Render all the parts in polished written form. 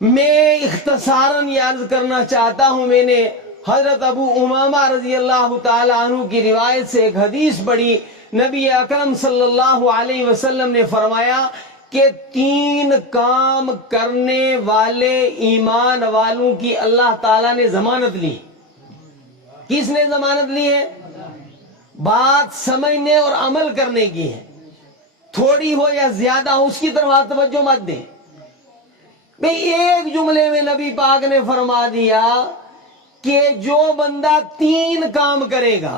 میں اختصاراً یہ عرض کرنا چاہتا ہوں، میں نے حضرت ابو امامہ رضی اللہ تعالیٰ عنہ کی روایت سے ایک حدیث پڑھی، نبی اکرم صلی اللہ علیہ وسلم نے فرمایا کہ 3 کام کرنے والے ایمان والوں کی اللہ تعالیٰ نے ضمانت لی۔ کس نے ضمانت لی ہے؟ بات سمجھنے اور عمل کرنے کی ہے، تھوڑی ہو یا زیادہ ہو اس کی طرف توجہ مت دیں۔ بھئی ایک جملے میں نبی پاک نے فرما دیا کہ جو بندہ 3 کام کرے گا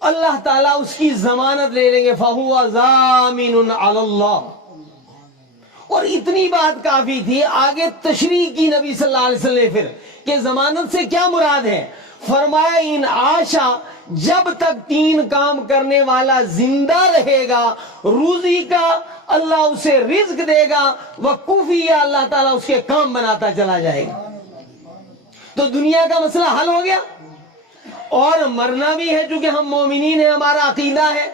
اللہ تعالیٰ اس کی ضمانت لے لیں گے، فَهُوَ ضَامِنٌ عَلَى اللَّهِ۔ اور اتنی بات کافی تھی، آگے تشریح کی نبی صلی اللہ علیہ وسلم پھر کہ ضمانت سے کیا مراد ہے؟ فرمایا ان عاشا، جب تک 3 کام کرنے والا زندہ رہے گا روزی کا اللہ اسے رزق دے گا، وقوفیہ اللہ تعالیٰ اس کے کام بناتا چلا جائے گا۔ تو دنیا کا مسئلہ حل ہو گیا، اور مرنا بھی ہے چونکہ ہم مومنین ہیں، ہمارا عقیدہ ہے۔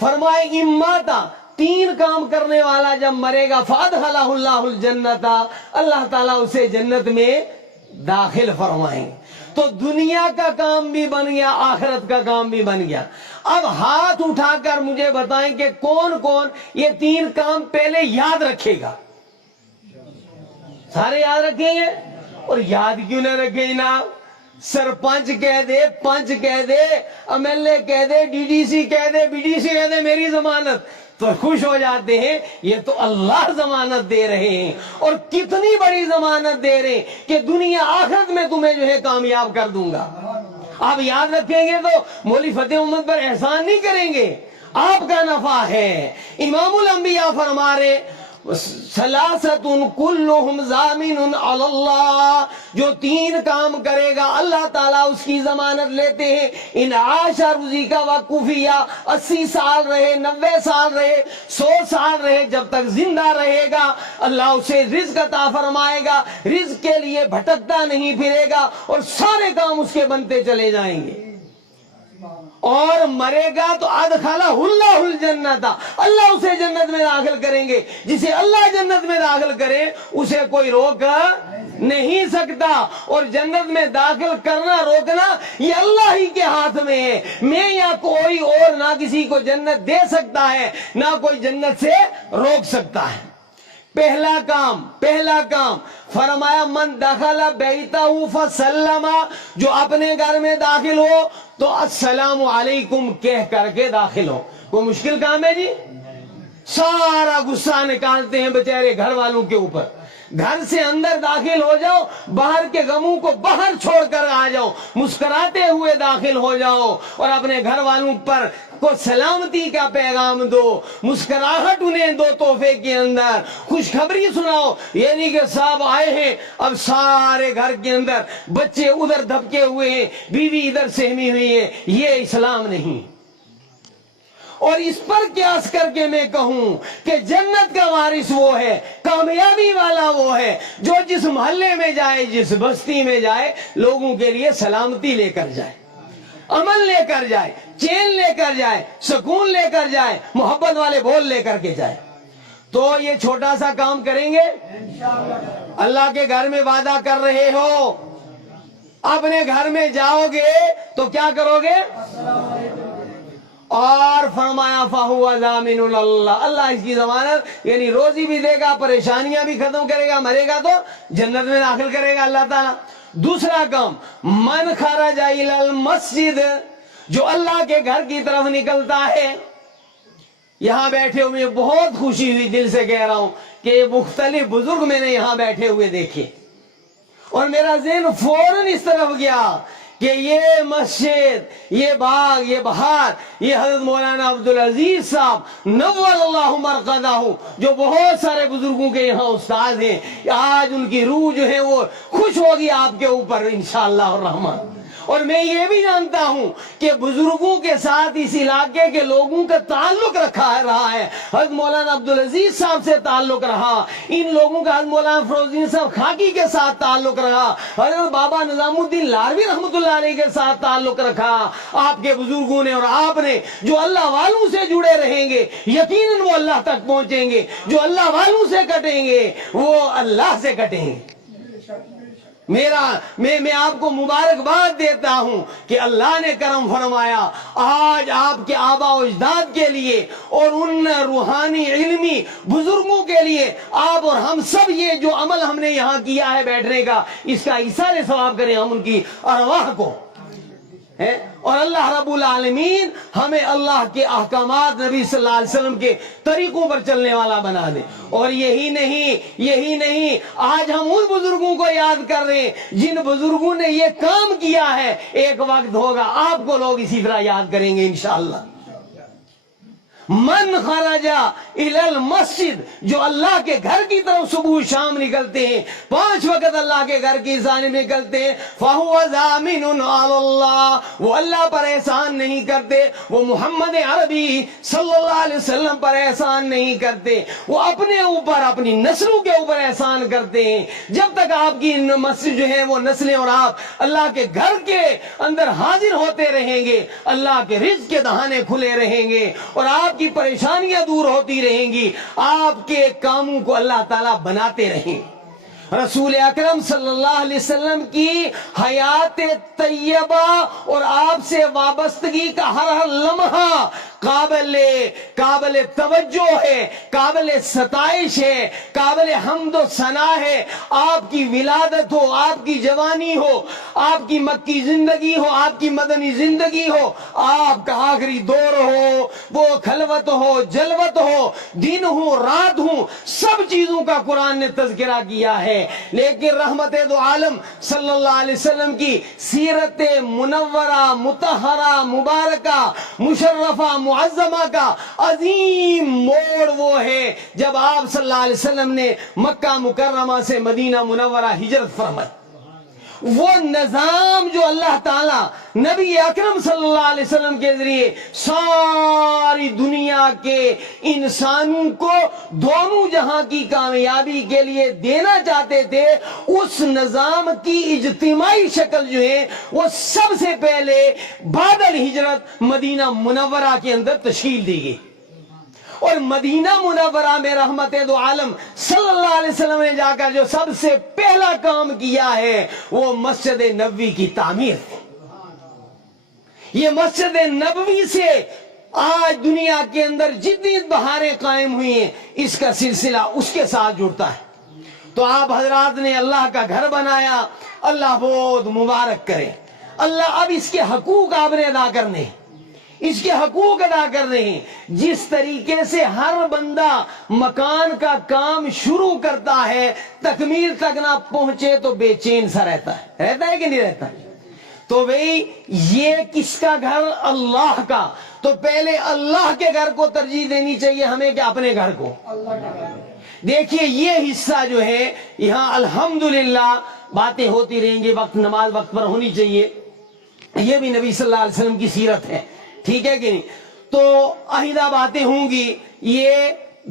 فرمائے اماتا، 3 کام کرنے والا جب مرے گا فَأَدْخَلَهُ اللَّهُ الْجَنَّةَ، اللہ تعالیٰ اسے جنت میں داخل فرمائیں گے۔ تو دنیا کا کام بھی بن گیا، آخرت کا کام بھی بن گیا۔ اب ہاتھ اٹھا کر مجھے بتائیں کہ کون کون یہ 3 کام پہلے یاد رکھے گا؟ سارے یاد رکھیں گے؟ اور یاد کیوں نہ رکھیں جناب؟ سرپنچ کہہ دے، پنچ کہہ دے، ایم ایل اے کہہ دے، ڈی ڈی سی کہہ دے، بی ڈی سی کہہ دے میری ضمانت، تو خوش ہو جاتے ہیں، یہ تو اللہ ضمانت دے رہے ہیں، اور کتنی بڑی ضمانت دے رہے ہیں کہ دنیا آخرت میں تمہیں جو ہے کامیاب کر دوں گا۔ آپ یاد رکھیں گے تو مولوی فتح محمد پر احسان نہیں کریں گے، آپ کا نفع ہے۔ امام الانبیاء فرما رہے ثلاثۃ کلہم ضامن علی اللہ، جو 3 کام کرے گا اللہ تعالیٰ اس کی ضمانت لیتے ہیں۔ ان عاشا، روزی کا وقوفیہ، 80 سال رہے، 90 سال رہے، 100 سال رہے، جب تک زندہ رہے گا اللہ اسے رزق عطا فرمائے گا، رزق کے لیے بھٹکتا نہیں پھرے گا، اور سارے کام اس کے بنتے چلے جائیں گے۔ اور مرے گا تو ادخلہ اللہ الجنت، اللہ اسے جنت میں داخل کریں گے۔ جسے اللہ جنت میں داخل کرے اسے کوئی روک نہیں سکتا، اور جنت میں داخل کرنا روکنا یہ اللہ ہی کے ہاتھ میں ہے۔ میں یا کوئی اور نہ کسی کو جنت دے سکتا ہے، نہ کوئی جنت سے روک سکتا ہے۔ پہلا کام فرمایا من دخل بیتہ فسلم، جو اپنے گھر میں داخل ہو تو السلام علیکم کہہ کر کے داخل ہو۔ کوئی مشکل کام ہے جی؟ سارا غصہ نکالتے ہیں بیچارے گھر والوں کے اوپر۔ گھر سے اندر داخل ہو جاؤ، باہر کے غموں کو باہر چھوڑ کر آ جاؤ، مسکراتے ہوئے داخل ہو جاؤ، اور اپنے گھر والوں پر کو سلامتی کا پیغام دو، مسکراہٹ انہیں دو، تحفے کے اندر خوشخبری سناؤ۔ یہ نہیں کہ صاحب آئے ہیں اب سارے گھر کے اندر بچے ادھر دھبکے ہوئے ہیں، بیوی ادھر سہمی ہوئی ہے، یہ اسلام نہیں۔ اور اس پر قیاس کر کے میں کہوں کہ جنت کا وارث وہ ہے، کامیابی والا وہ ہے جو جس محلے میں جائے، جس بستی میں جائے، لوگوں کے لیے سلامتی لے کر جائے، امن لے کر جائے، چین لے کر جائے، سکون لے کر جائے، محبت والے بول لے کر کے جائے۔ تو یہ چھوٹا سا کام کریں گے؟ اللہ کے گھر میں وعدہ کر رہے ہو، اپنے گھر میں جاؤ گے تو کیا کرو گے؟ اور فرمایا فَهُوَ ضَامِنٌ اللہ، اللہ اس کی ضمانت، یعنی روزی بھی دے گا، پریشانیاں بھی ختم کرے گا، مرے گا تو جنت میں داخل کرے گا اللہ تعالیٰ۔ دوسرا کام من خرج الی المسجد، جو اللہ کے گھر کی طرف نکلتا ہے۔ یہاں بیٹھے ہوئے بہت خوشی ہوئی، دل سے کہہ رہا ہوں کہ مختلف بزرگ میں نے یہاں بیٹھے ہوئے دیکھے، اور میرا ذہن فوراً اس طرف گیا کہ یہ مسجد، یہ باغ، یہ بہار، یہ حضرت مولانا عبدالعزیز صاحب نور اللہ مرقدہ، جو بہت سارے بزرگوں کے یہاں استاد ہیں، آج ان کی روح جو ہے وہ خوش ہوگی آپ کے اوپر انشاءاللہ الرحمن۔ اور میں یہ بھی جانتا ہوں کہ بزرگوں کے ساتھ اس علاقے کے لوگوں کا تعلق رہا ہے. حضرت مولانا عبدالعزیز صاحب سے تعلق رہا, ان لوگوں کا حضرت مولانا فروزین صاحب خاکی کے ساتھ تعلق رہا, حضرت بابا نظام الدین لاروی رحمۃ اللہ علیہ کے ساتھ تعلق رکھا. آپ کے بزرگوں نے اور آپ نے جو اللہ والوں سے جڑے رہیں گے یقیناً وہ اللہ تک پہنچیں گے, جو اللہ والوں سے کٹیں گے وہ اللہ سے کٹیں گے. میں آپ کو مبارکباد دیتا ہوں کہ اللہ نے کرم فرمایا. آج آپ کے آبا و اجداد کے لیے اور ان روحانی علمی بزرگوں کے لیے آپ اور ہم سب یہ جو عمل ہم نے یہاں کیا ہے بیٹھنے کا, اس کا ایصال ثواب کریں ہم ان کی ارواح کو. اور اللہ رب العالمین ہمیں اللہ کے احکامات نبی صلی اللہ علیہ وسلم کے طریقوں پر چلنے والا بنا دے. اور یہی نہیں آج ہم ان بزرگوں کو یاد کر رہے ہیں جن بزرگوں نے یہ کام کیا ہے. ایک وقت ہوگا آپ کو لوگ اسی طرح یاد کریں گے انشاءاللہ. من خرجا الی المسجد, جو اللہ کے گھر کی طرف صبح شام نکلتے ہیں, 5 وقت اللہ کے گھر کی جانب نکلتے ہیں, فہو ضامن علی اللہ, وہ اللہ پر احسان نہیں کرتے, وہ محمد عربی صلی اللہ علیہ وسلم پر احسان نہیں کرتے, وہ اپنے اوپر اپنی نسلوں کے اوپر احسان کرتے ہیں. جب تک آپ کی مسجد جو ہے وہ نسلیں اور آپ اللہ کے گھر کے اندر حاضر ہوتے رہیں گے, اللہ کے رزق کے دہانے کھلے رہیں گے اور آپ کی پریشانیاں دور ہوتی رہیں گی, آپ کے کاموں کو اللہ تعالیٰ بناتے رہیں. رسول اکرم صلی اللہ علیہ وسلم کی حیات طیبہ اور آپ سے وابستگی کا ہر لمحہ قابل توجہ ہے, قابل ستائش ہے, قابل حمد و ثنا ہے. آپ کی ولادت ہو, آپ کی جوانی ہو, آپ کی مکی زندگی ہو, آپ کی مدنی زندگی ہو, آپ کا آخری دور ہو, وہ خلوت ہو, جلوت ہو, دن ہو, رات ہو, سب چیزوں کا قرآن نے تذکرہ کیا ہے. لیکن رحمت دو عالم صلی اللہ علیہ وسلم کی سیرت منورہ مطہرہ مبارکہ مشرفہ معظمہ کا عظیم موڑ وہ ہے جب آپ صلی اللہ علیہ وسلم نے مکہ مکرمہ سے مدینہ منورہ ہجرت فرمائی. وہ نظام جو اللہ تعالیٰ نبی اکرم صلی اللہ علیہ وسلم کے ذریعے ساری دنیا کے انسانوں کو دونوں جہاں کی کامیابی کے لیے دینا چاہتے تھے, اس نظام کی اجتماعی شکل جو ہے وہ سب سے پہلے بعد الہجرت مدینہ منورہ کے اندر تشکیل دی گئی. اور مدینہ منورہ میں رحمت دو عالم صلی اللہ علیہ وسلم نے جا کر جو سب سے پہلا کام کیا ہے وہ مسجد نبوی کی تعمیر ہے. یہ مسجد نبوی سے آج دنیا کے اندر جتنی بہاریں قائم ہوئی ہیں اس کا سلسلہ اس کے ساتھ جڑتا ہے. تو آپ حضرات نے اللہ کا گھر بنایا, اللہ بہت مبارک کرے. اللہ اب اس کے حقوق آپ نے ادا کرنے ہیں, اس کے حقوق ادا کر رہے ہیں. جس طریقے سے ہر بندہ مکان کا کام شروع کرتا ہے تکمیل تک نہ پہنچے تو بے چین سا رہتا ہے کہ نہیں رہتا؟ تو بھئی یہ کس کا گھر؟ اللہ کا. تو پہلے اللہ کے گھر کو ترجیح دینی چاہیے ہمیں کہ اپنے گھر کو. دیکھیے یہ حصہ جو ہے یہاں الحمدللہ باتیں ہوتی رہیں گی, وقت نماز وقت پر ہونی چاہیے, یہ بھی نبی صلی اللہ علیہ وسلم کی سیرت ہے, ٹھیک ہے کہ نہیں؟ تو عہدہ باتیں ہوں گی. یہ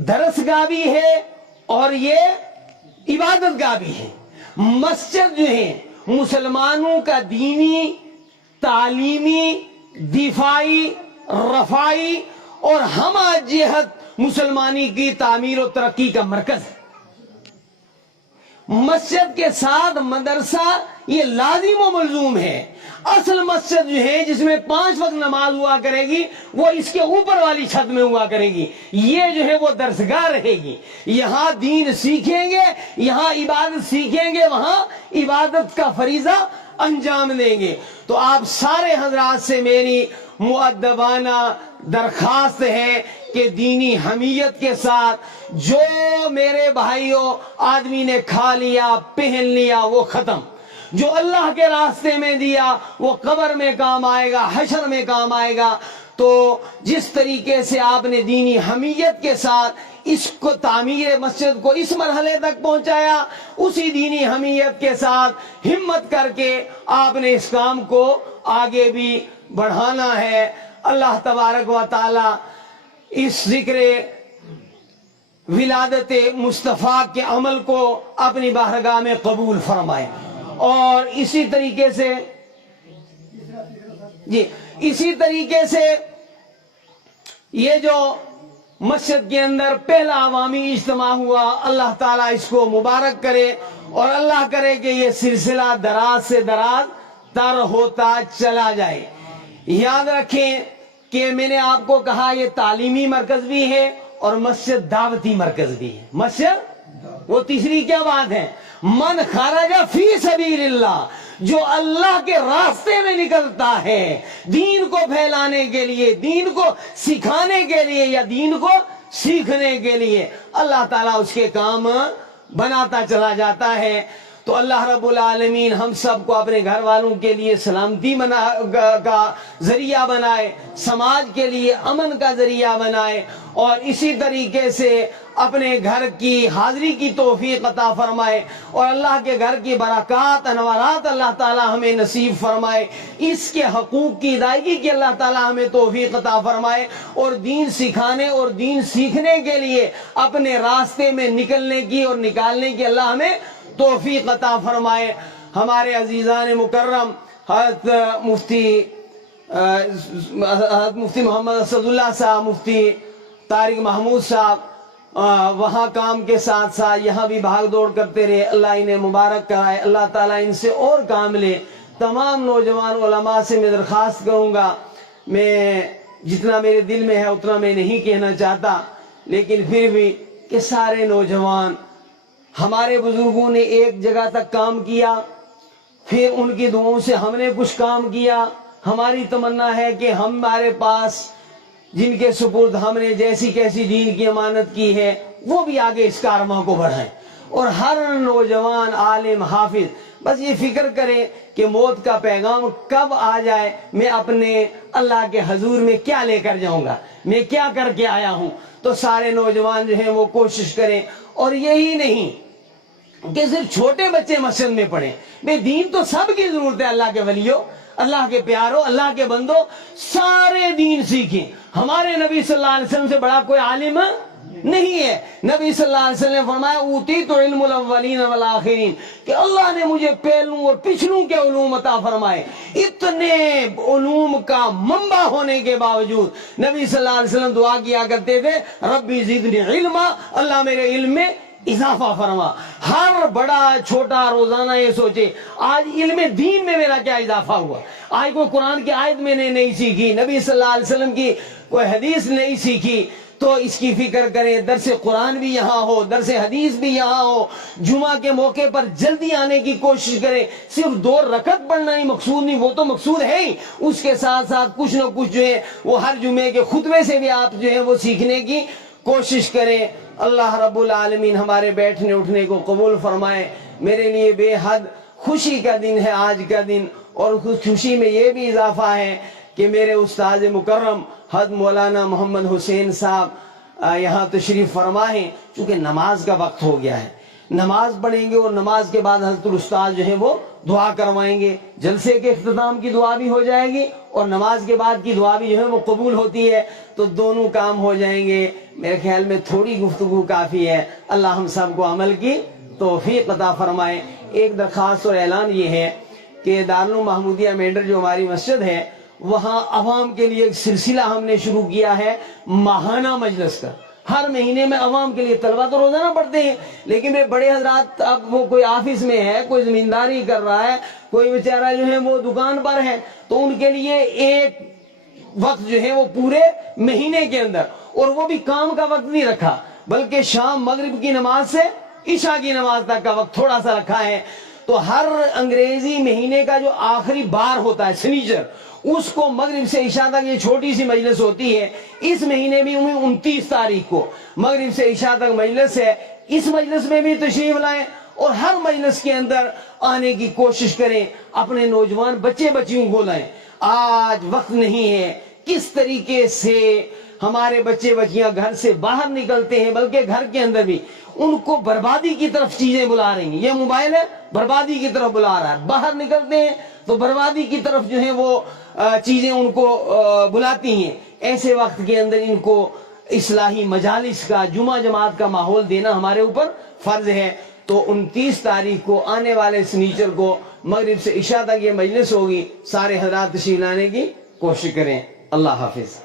درس گاہ بھی ہے اور یہ عبادت گاہ بھی ہے. مسجد جو ہے مسلمانوں کا دینی, تعلیمی, دفاعی, رفاعی اور ہمہ جہت مسلمانی کی تعمیر و ترقی کا مرکز ہے. مسجد کے ساتھ مدرسہ یہ لازم و ملزوم ہے. اصل مسجد جو ہے جس میں 5 وقت نماز ہوا کرے گی وہ اس کے اوپر والی چھت میں ہوا کرے گی. یہ جو ہے وہ درسگاہ رہے گی. یہاں دین سیکھیں گے, یہاں عبادت سیکھیں گے, وہاں عبادت کا فریضہ انجام دیں گے. تو آپ سارے حضرات سے میری مؤدبانہ درخواست ہے کہ دینی حمیت کے ساتھ جو میرے بھائیوں آدمی نے کھا لیا پہن لیا وہ ختم. جو اللہ کے راستے میں دیا وہ قبر میں کام آئے گا, حشر میں کام آئے گا. تو جس طریقے سے آپ نے دینی حمیت کے ساتھ اس کو تعمیر مسجد کو اس مرحلے تک پہنچایا، اسی دینی حمیت کے ساتھ ہمت کر کے آپ نے اس کام کو آگے بھی بڑھانا ہے۔ اللہ تبارک و تعالی اس ذکر ولادت مصطفیٰ کے عمل کو اپنی بارگاہ میں قبول فرمائے، اور اسی طریقے سے یہ جو مسجد کے اندر پہلا عوامی اجتماع ہوا، اللہ تعالیٰ اس کو مبارک کرے، اور اللہ کرے کہ یہ سلسلہ دراز سے دراز تر ہوتا چلا جائے۔ یاد رکھیں کہ میں نے آپ کو کہا یہ تعلیمی مرکز بھی ہے اور مسجد دعوتی مرکز بھی ہے۔ مسجد وہ تیسری کیا بات ہے؟ من خرج فی سبیل اللہ، جو اللہ کے راستے میں نکلتا ہے دین کو پھیلانے کے لیے، دین کو سکھانے کے لیے یا دین کو سیکھنے کے لیے، اللہ تعالیٰ اس کے کام بناتا چلا جاتا ہے۔ تو اللہ رب العالمین ہم سب کو اپنے گھر والوں کے لیے سلامتی کا ذریعہ بنائے، سماج کے لیے امن کا ذریعہ بنائے، اور اسی طریقے سے اپنے گھر کی حاضری کی توفیق عطا فرمائے، اور اللہ کے گھر کی برکات انوارات اللہ تعالی ہمیں نصیب فرمائے، اس کے حقوق کی ادائیگی کی اللہ تعالی ہمیں توفیق عطا فرمائے، اور دین سکھانے اور دین سیکھنے کے لیے اپنے راستے میں نکلنے کی اور نکالنے کی اللہ ہمیں توفیق عطا فرمائے۔ ہمارے عزیزان مکرم حضرت مفتی محمد اسد اللہ صاحب، مفتی طارق محمود صاحب وہاں کام کے ساتھ ساتھ یہاں بھی بھاگ دوڑ کرتے رہے، اللہ انہیں مبارک کرائے، اللہ تعالیٰ ان سے اور کام لے۔ تمام نوجوان علماء سے میں درخواست کروں گا، میں جتنا میرے دل میں ہے اتنا میں نہیں کہنا چاہتا، لیکن پھر بھی کہ سارے نوجوان، ہمارے بزرگوں نے ایک جگہ تک کام کیا، پھر ان کی دعاؤں سے ہم نے کچھ کام کیا، ہماری تمنا ہے کہ ہمارے پاس جن کے سپرد ہم نے جیسی کیسی دین کی امانت کی ہے وہ بھی آگے اس کارواں کو بڑھائیں، اور ہر نوجوان عالم حافظ بس یہ فکر کرے کہ موت کا پیغام کب آ جائے، میں اپنے اللہ کے حضور میں کیا لے کر جاؤں گا، میں کیا کر کے آیا ہوں۔ تو سارے نوجوان جو ہیں وہ کوشش کریں، اور یہی نہیں کہ صرف چھوٹے بچے مسجد میں پڑھیں، بے دین تو سب کی ضرورت ہے، اللہ کے ولیوں، اللہ کے پیاروں، اللہ کے بندوں، سارے دین سیکھیں۔ ہمارے نبی صلی اللہ علیہ وسلم سے بڑا کوئی عالم نہیں ہے۔ نبی صلی اللہ علیہ وسلم نے فرمایا اوتیت علم الاولین والآخرین، کہ اللہ نے مجھے پہلوں اور پچھلوں کے علوم عطا فرمائے۔ اتنے علوم کا منبع ہونے کے باوجود نبی صلی اللہ علیہ وسلم دعا کیا کرتے تھے ربی زدنی علما، اللہ میرے علم میں اضافہ فرما۔ ہر بڑا چھوٹا روزانہ یہ سوچے آج علم دین میں میرا کیا اضافہ ہوا، آج کوئی قرآن کی آیت میں نے نہیں سیکھی، نبی صلی اللہ علیہ وسلم کی کوئی حدیث نہیں سیکھی، تو اس کی فکر کریں، درس قرآن بھی یہاں ہو، درس حدیث بھی یہاں ہو، جمعہ کے موقع پر جلدی آنے کی کوشش کریں۔ صرف 2 رکعت پڑھنا ہی مقصود نہیں، وہ تو مقصود ہے ہی، اس کے ساتھ ساتھ کچھ نہ کچھ جو ہے وہ ہر جمعے کے خطبے سے بھی آپ جو ہے وہ سیکھنے کی کوشش کریں۔ اللہ رب العالمین ہمارے بیٹھنے اٹھنے کو قبول فرمائے۔ میرے لیے بے حد خوشی کا دن ہے آج کا دن، اور خوشی میں یہ بھی اضافہ ہے کہ میرے استاد مکرم حضرت مولانا محمد حسین صاحب یہاں تشریف فرما ہیں۔ چونکہ نماز کا وقت ہو گیا ہے، نماز پڑھیں گے، اور نماز کے بعد حضرت الاستاد جو ہے وہ دعا کروائیں گے، جلسے کے اختتام کی دعا بھی ہو جائے گی اور نماز کے بعد کی دعا بھی جو ہے وہ قبول ہوتی ہے، تو دونوں کام ہو جائیں گے۔ میرے خیال میں تھوڑی گفتگو کافی ہے، اللہ ہم سب کو عمل کی توفیق عطا فرمائے۔ ایک درخواست اور اعلان یہ ہے کہ دارالعلوم محمودیہ میڈر جو ہماری مسجد ہے، وہاں عوام کے لیے ایک سلسلہ ہم نے شروع کیا ہے ماہانہ مجلس کا۔ ہر مہینے میں عوام کے لیے، طلبہ تو روزانہ پڑھتے ہیں، لیکن بڑے حضرات، اب وہ کوئی آفس میں ہے، کوئی زمینداری کر رہا ہے، کوئی بیچارہ جو ہے وہ دکان پر ہے، تو ان کے لیے ایک وقت جو ہے وہ پورے مہینے کے اندر، اور وہ بھی کام کا وقت نہیں رکھا، بلکہ شام مغرب کی نماز سے عشاء کی نماز تک کا وقت تھوڑا سا رکھا ہے۔ تو ہر انگریزی مہینے کا جو آخری بار ہوتا ہے سنیچر، اس کو مغرب سے عشاء تک یہ چھوٹی سی مجلس ہوتی ہے۔ اس مہینے بھی 29 تاریخ کو مغرب سے عشاء تک مجلس ہے، اس مجلس میں بھی تشریف لائیں، اور ہر مجلس کے اندر آنے کی کوشش کریں، اپنے نوجوان بچے بچیوں کو لائیں۔ آج وقت نہیں ہے کس طریقے سے ہمارے بچے بچیاں گھر سے باہر نکلتے ہیں، بلکہ گھر کے اندر بھی ان کو بربادی کی طرف چیزیں بلا رہی ہیں. یہ موبائل ہے بربادی کی طرف بلا رہا ہے، باہر نکلتے ہیں تو بربادی کی طرف جو ہے وہ چیزیں ان کو بلاتی ہیں. ایسے وقت کے اندر ان کو اصلاحی مجالس کا، جمعہ جماعت کا ماحول دینا ہمارے اوپر فرض ہے. تو 29 تاریخ کو آنے والے سنیچر کو مغرب سے عشاء تک یہ مجلس ہوگی. سارے حضرات تشریف لانے کی کوشش کریں. اللہ حافظ.